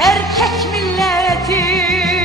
erkek milleti.